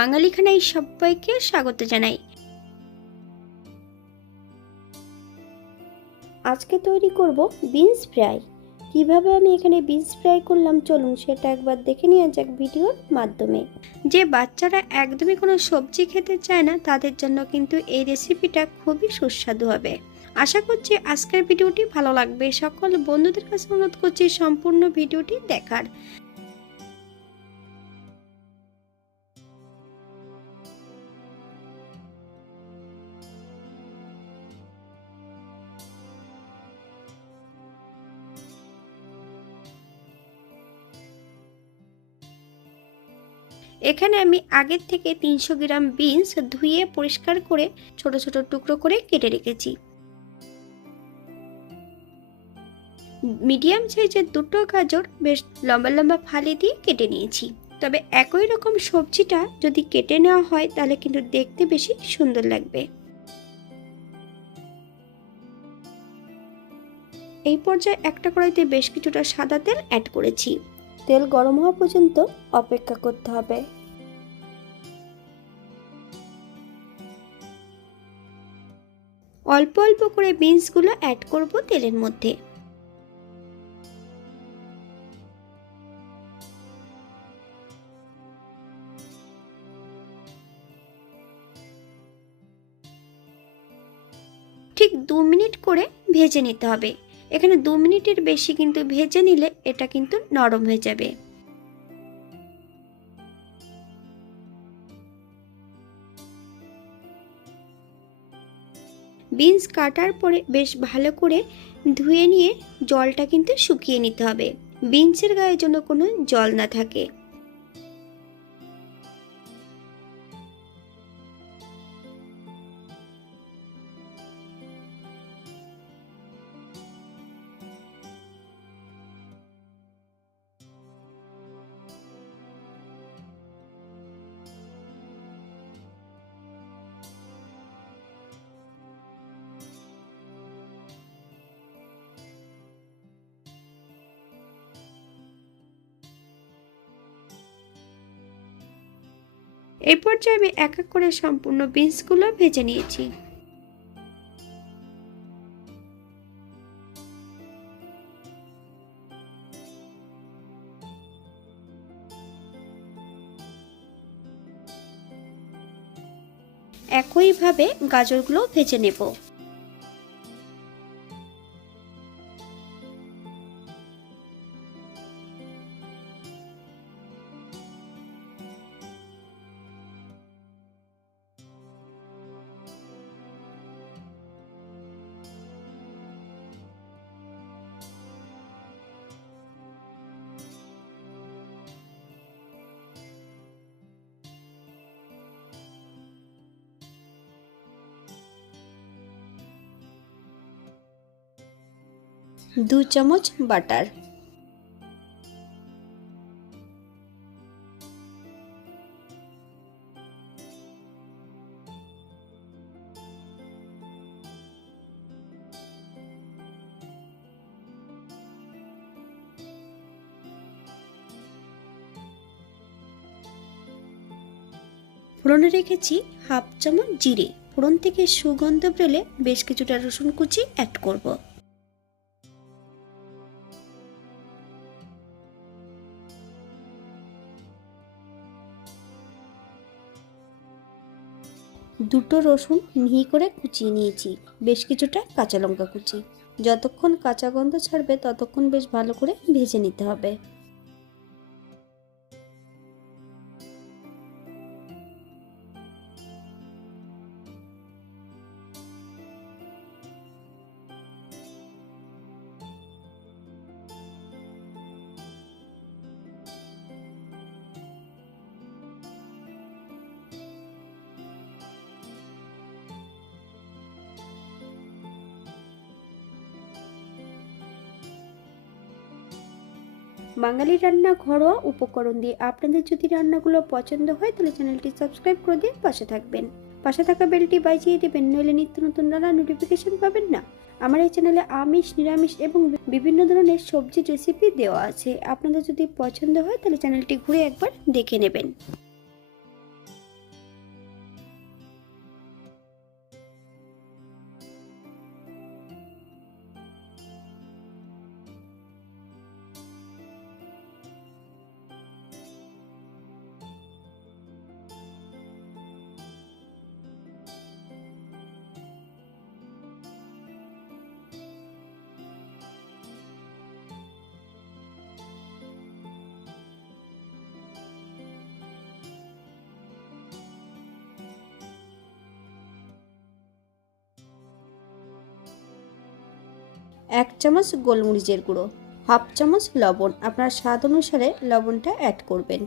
বাঙালিখানায় সবাইকে স্বাগত জানাই। আজকে তৈরি করব বিনস ফ্রাই। কীভাবে আমি এখানে বিনস ফ্রাই করলাম চলুন সেটা একবার দেখে নেওয়া যাক ভিডিওর মাধ্যমে। যে বাচ্চারা একদমই কোনো সবজি খেতে চায় না তাদের জন্য কিন্তু এই রেসিপিটা খুবই সুস্বাদু হবে। আশা করছি আজকের ভিডিওটি ভালো লাগবে। সকল বন্ধুদের কাছে অনুরোধ করছি সম্পূর্ণ ভিডিওটি দেখার। এখানে আমি আগের থেকে তিনশো গ্রাম বিনস ধুয়ে পরিষ্কার করে ছোট ছোট টুকরো করে কেটে রেখেছি। মিডিয়াম সাইজের দুটো গাজর বেশ লম্বা লম্বা ফালি দিয়ে কেটে নিয়েছি। তবে একই রকম সবজিটা যদি কেটে নেওয়া হয়, তাহলে কিন্তু দেখতে বেশি সুন্দর লাগবে। এই পর্যায়ে একটা কড়াইতে বেশ কিছুটা সাদা তেল অ্যাড করেছি। তেল গরম হওয়া পর্যন্ত অপেক্ষা করতে হবে। অল্প অল্প করে বিনসগুলো অ্যাড করব তেলের মধ্যে। ঠিক দু মিনিট করে ভেজে নিতে হবে। এখানে দু মিনিটের বেশি কিন্তু ভেজে নিলে এটা কিন্তু নরম হয়ে যাবে। বিনস কাটার পরে বেশ ভালো করে ধুয়ে নিয়ে জলটা কিন্তু শুকিয়ে নিতে হবে। বিনসের গায়ে জন্য কোনো জল না থাকে। এই পর্যায়ে আমি এক এক করে সম্পূর্ণ বিনসগুলো ভেজে নিয়েছি। একইভাবে গাজরগুলো ভেজে নেব। দু চামচ বাটার। ফোড়নে রেখেছি হাফ চামচ জিরে। ফোড়ন থেকে সুগন্ধ পেলে বেশ কিছুটা রসুন কুচি অ্যাড করব। দুটো রসুন মিহি করে কুচিয়ে নিয়েছি, বেশ কিছুটা কাঁচা লঙ্কা কুচি। যতক্ষণ কাঁচা গন্ধ ছাড়বে, ততক্ষণ বেশ ভালো করে ভেজে নিতে হবে। বাঙালি রান্না ঘরোয়া উপকরণ দিয়ে আপনাদের যদি রান্নাগুলো পছন্দ হয়, তাহলে চ্যানেলটি সাবস্ক্রাইব করে দিয়ে পাশে থাকবেন। পাশে থাকা বেলটি বাজিয়ে দেবেন, নইলে নিত্য নতুন রান্না নোটিফিকেশন পাবেন না। আমার এই চ্যানেলে আমিষ, নিরামিষ এবং বিভিন্ন ধরনের সবজির রেসিপি দেওয়া আছে। আপনাদের যদি পছন্দ হয়, তাহলে চ্যানেলটি ঘুরে একবার দেখে নেবেন। এক চামচ গোলমরিচের গুঁড়ো হাফ চামচ লবণ। আপনার স্বাদ অনুসারে লবণটা অ্যাড করবেন।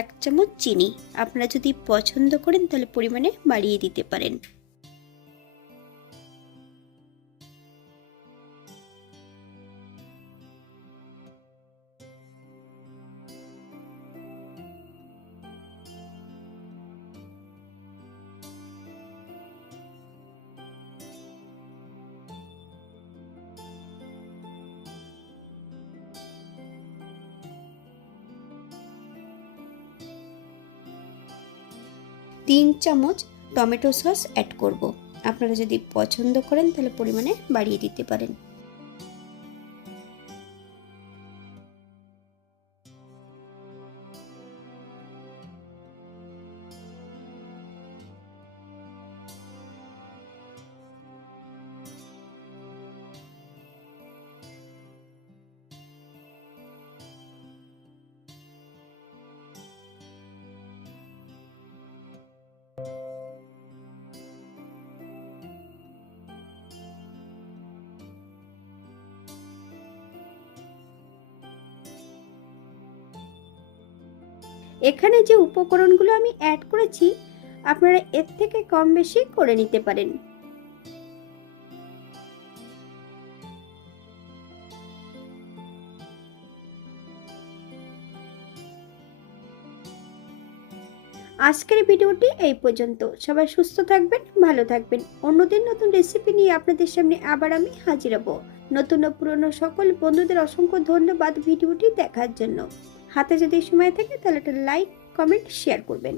এক চামচ চিনি। আপনারা যদি পছন্দ করেন তাহলে পরিমাণে বাড়িয়ে দিতে পারেন। তিন চামচ টমেটো সস অ্যাড করব। আপনারা যদি পছন্দ করেন তাহলে পরিমাণে বাড়িয়ে দিতে পারেন। এখানে যে উপকরণগুলো আমি অ্যাড করেছি, আপনারা এর থেকে কম বেশি করে নিতে পারেন। আজকের ভিডিওটি এই পর্যন্ত। সবাই সুস্থ থাকবেন, ভালো থাকবেন। অন্যদিন নতুন রেসিপি নিয়ে আপনাদের সামনে আবার আমি হাজির হব। নতুন ও পুরনো সকল বন্ধুদের অসংখ্য ধন্যবাদ ভিডিওটি দেখার জন্য। হাতে যদি সময় থাকে তাহলে একটা লাইক কমেন্ট শেয়ার করবেন।